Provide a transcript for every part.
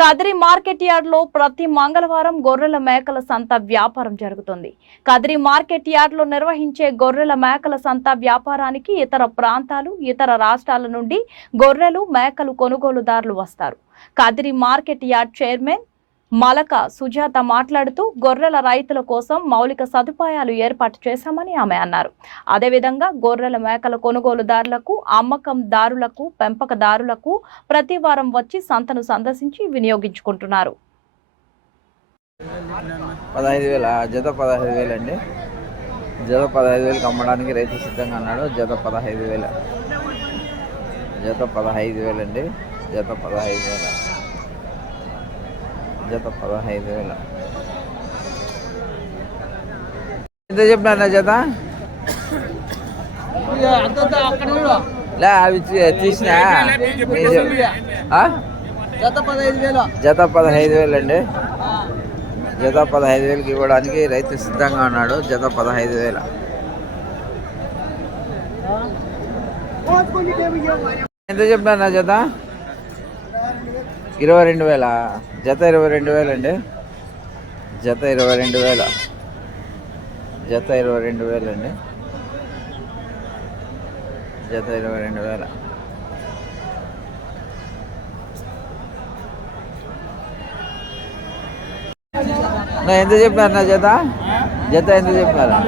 Kadiri market yard లో ప్రతి మంగళవారం గొర్రెల మేకల సంత వ్యాపారం జరుగుతుంది. కదిరి మార్కెట్ యార్డ్ లో నిర్వహించే గొర్రెల మేకల సంత వ్యాపారానికి ఇతర ప్రాంతాలు, ఇతర రాష్ట్రాల నుండి గొర్రెలు, మేకలు కొనుగోలుదారులు వస్తారు. Kadiri market yard chairman Malaka Sujatha మాట్లాడుతూ గొర్రెల రైతుల కోసం మౌలిక సదుపాయాలు ఏర్పాటు చేశామని ఆమె అన్నారు. అదేవిధంగా గొర్రెల మేకల కొనుగోలుదారులకు, అమ్మకందారులకు, పెంపకదారులకు ప్రతి వారం వచ్చి సంతను సందర్శించి వినియోగించుకుంటున్నారు. 15,000 జత 15,000 అండి. జత 15,000కి అమ్మడానికి రైతు సిద్ధంగా ఉన్నాడు. జత 15,000 జత 15,000 అండి. జత 15,000 జత 15,000 ఎంత చెప్పినా జత లే అవి తీసినా జత 15,000 అండి. జత 15,000కి ఇవ్వడానికి రైతు సిద్ధంగా ఉన్నాడు. జత 15,000 ఎంత చెప్పినా జత 22,000 జత 22,000 అండి. జత 22,000 జత 22,000 అండి. జత 22,000 ఎంత చెప్పినారు నా జత జత ఎంత చెప్పినారా?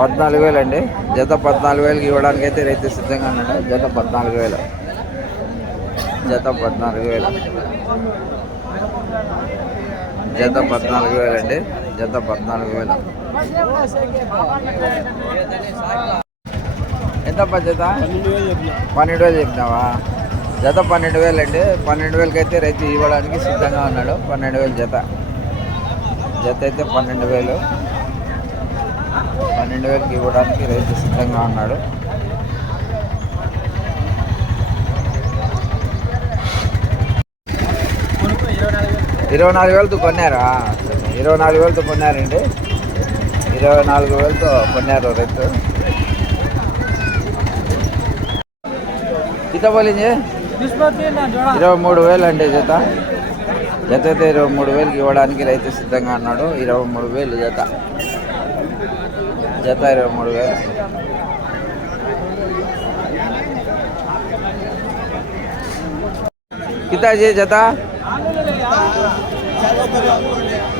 14,000 అండి. జత 14,000కి ఇవ్వడానికి అయితే రైతు సిద్ధంగా ఉన్నాడు. జత 14,000 జత 14,000 జత 14,000 అండి. జత 14,000 ఎంతప్ప జత 12,000 చెప్పినావా? జత 12,000 అండి. 12,000కి అయితే రైతు ఇవ్వడానికి సిద్ధంగా ఉన్నాడు. 12,000 జత జత అయితే 12,000 12,000కి ఇవ్వడానికి రైతు సిద్ధంగా ఉన్నాడు. $24,000తో కొన్నారా? 24,000తో కొన్నారండి. 24,000తో కొన్నారు రైతు. ఎంత పోలింది? 23,000 అండి జత జత అయితే 23,000కి ఇవ్వడానికి రైతు సిద్ధంగా ఉన్నాడు. 23,000 జత జత 23,000 కితాజీ జత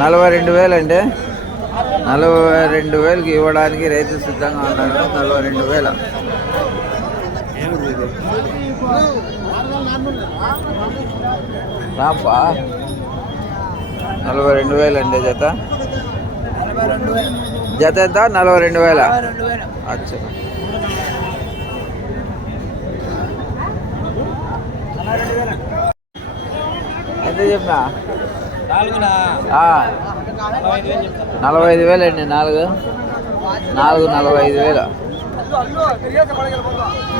42,000 అండి. 42,000కి ఇవ్వడానికి రైతు సిద్ధంగా ఉన్నాడు. 42,000 రాపా 42,000 అండి జత జత ఎంత 42,000 అచ్చా. ఎంత చెప్పినా 45,000 అండి. 4 45,000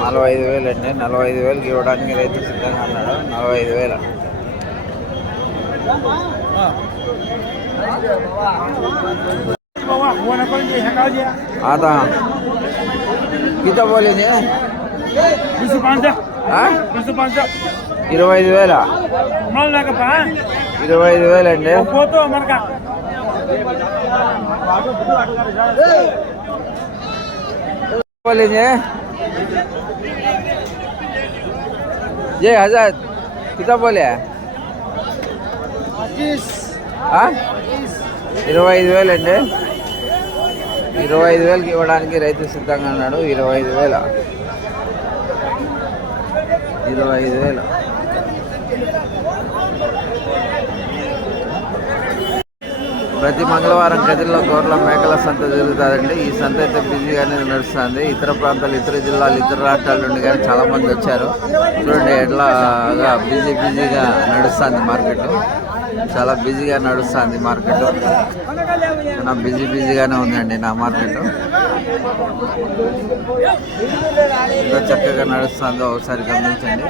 45,000 అండి. 45,000కి ఇవ్వడానికి రైతు సిద్ధంగా ఉన్నాడు. 45,000 आता किती बोले 25,000 25,000 అండి. बोले ये 1,000 कितना बोले 25,000 అండి. 25,000కి ఇవ్వడానికి రైతు సిద్ధంగా ఉన్నాడు. 25,000 25,000 ప్రతి మంగళవారం కదిరిలో గొర్రెల మేకల సంత జరుగుతుందండి. ఈ సంత అయితే బిజీగానే నడుస్తుంది. ఇతర ప్రాంతాలు, ఇతర జిల్లాలు, ఇతర రాష్ట్రాల నుండి కానీ చాలామంది వచ్చారు. చూడండి ఎట్లాగా బిజీగా నడుస్తుంది మార్కెట్. చాలా బిజీగా నడుస్తుంది మార్కెట్. చాలా బిజీగానే ఉందండి నా మార్కెట్. ఎంత చక్కగా నడుస్తుందో ఒకసారి గమనించండి.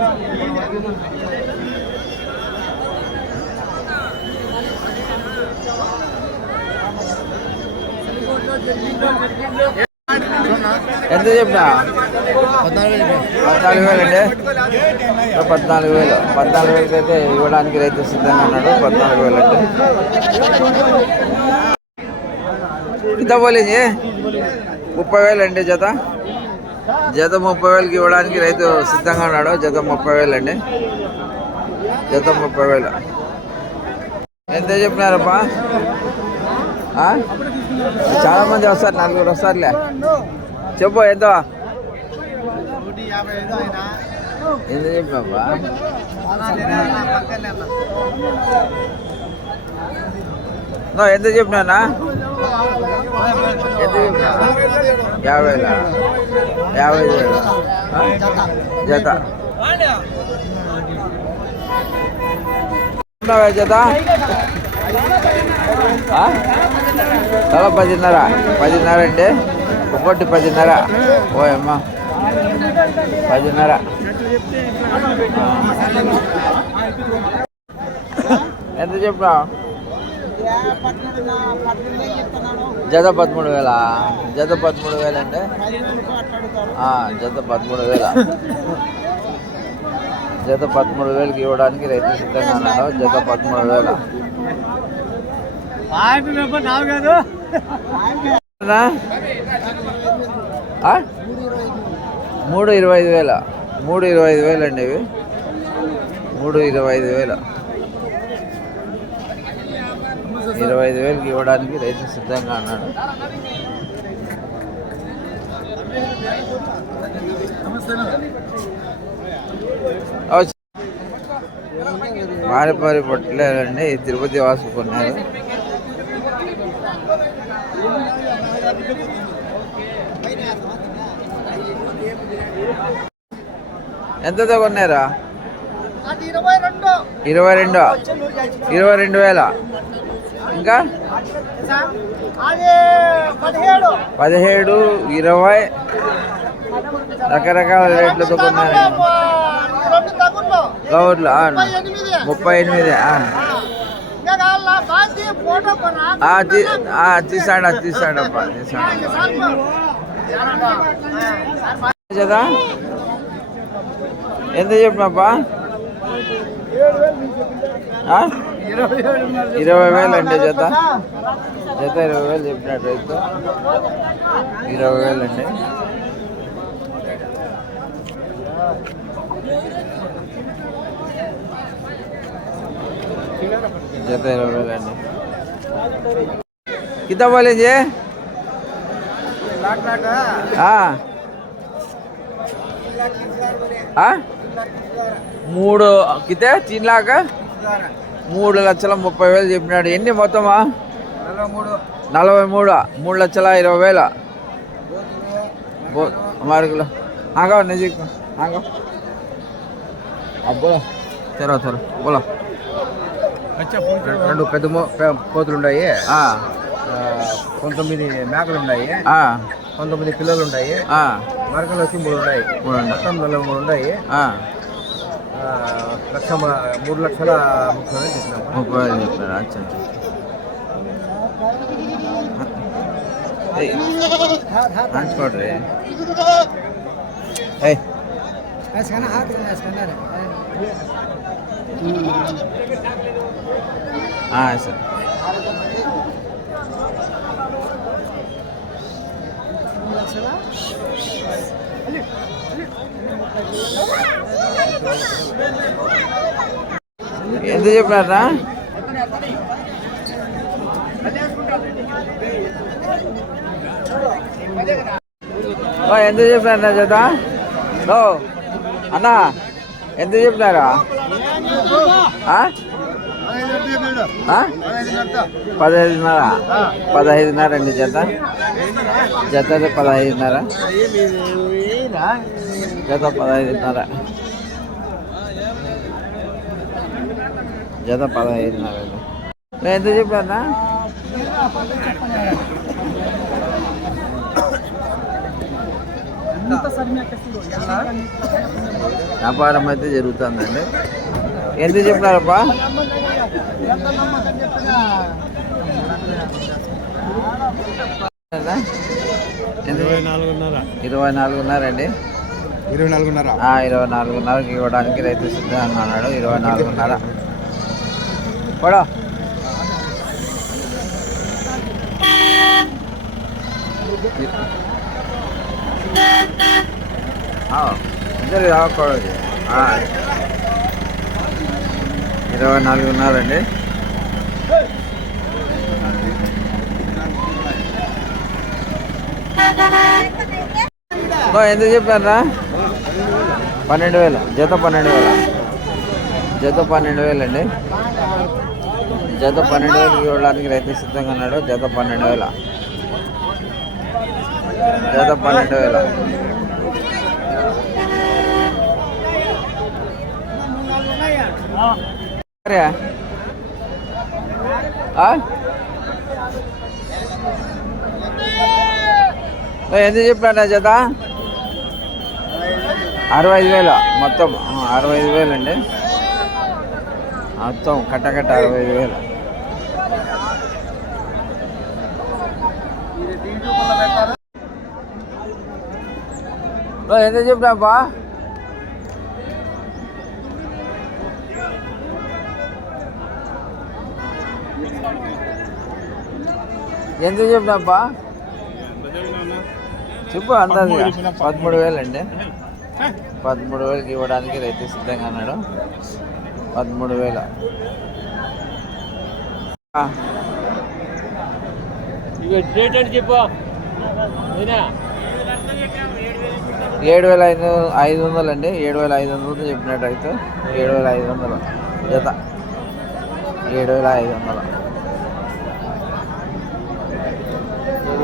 ఎంత చెప్పినా 14,000 అండి. 14,000 అయితే ఇవ్వడానికి రైతు సిద్ధంగా ఉన్నాడు. 14,000 అంటే ఇంత పోలేజీ 30,000 అండి జత 30,000కి ఇవ్వడానికి రైతు సిద్ధంగా ఉన్నాడు. జత 30,000 అండి. జత 30,000 ఎంత చెప్పినారప్పా? చాలా మంది వస్తారు, 4 వస్తారులే. చెప్పు ఎంత చెప్పినాపా? ఎంత చెప్పినా? ఎంత చెప్పినా? 50,000 జత జత 10,500 అంటే ఒకటి 10,500. ఓ అమ్మా 10,500. ఎంత చెప్పినా? జత 13,000. జత 13,000 అంటే జత 13,000. జత 13,000కి ఇవ్వడానికి రైతు సిద్ధంగా ఉన్నాడు. జత 13,000. 3,25,000. 3,25,000 అండి ఇవి. 3,25,000. 25,000కి ఇవ్వడానికి రైతు సిద్ధంగా ఉన్నాడు. మారిపారి పట్టలేదండి. తిరుపతి వాసు కొన్నారు. ఎంతతో కొన్నారా? 22,000. ఇంకా 17, 20 రకరకాల రేట్లతో కొన్నారు. గౌర్లు 38. తీసాడప్పా. ఎంత చెప్పినప్పా? 20,000 అండి జత 20,000 చెప్పినట్టు రైతు. 20,000 అండి. జత 20,000 అండి. कितना बोले जी? 3 लाख 3,30,000 చెప్పినాడు. ఎన్ని మొత్తమా? 43. 3,20,000 हमारे को हाँ गाओ नजीक हाँ गाओ. अब बोलो तेरा बोलो. రెండు పెద్ద కోతులు ఉన్నాయి, 19 మేకలు ఉన్నాయి, 19 పిల్లలు ఉన్నాయి, మరకలు వచ్చి 3 ఉన్నాయి, మొత్తం 43 ఉన్నాయి. 3,30,000 చెప్పినారు. హంచుకోడ్రీ సార్. ఎంత చెప్పినారా? ఎంత చెప్పినారా చేత? అన్నా ఎంత చెప్పినారా? 15,500 అండి జత. జత 15,500. జత 15,500. జత 15,500 అండి. ఎంత చెప్పారా? వ్యాపారం అయితే జరుగుతుందండి. ఎంత చెప్పినారప్పా? 24,500 అండి. 24.5. 24.5కి ఇవ్వడానికి రైతు సిద్ధంగా ఉన్నాడు. 24.5 కూడా ఇద్దరు రాకూడదు. 24.5 అండి. ఎంత చెప్పారా? 12,000 జత. 12,000 జత. 12,000 అండి. జత 12,000 ఇవ్వడానికి రైతు సిద్ధంగా ఉన్నాడు. జత 12,000. జత 12,000. ఎంత చెప్పాడా జత? 65,000 మొత్తం. 65,000 అండి మొత్తం. కట్ట 65,000. ఎంత చెప్పినాపా? ఎంత చెప్పినాపా? చెప్పు అందాది. 13,000 అండి. 13,000కి ఇవ్వడానికి రైతు సిద్ధంగా ఉన్నాడు. 13,000. 7,500 అండి. 7,500 చెప్పినట్టు రైతు. 7,500 జత. 7,500.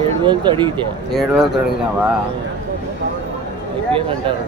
7,000తో అడిగితే 7,000తో అడిగినావా? అంటారు.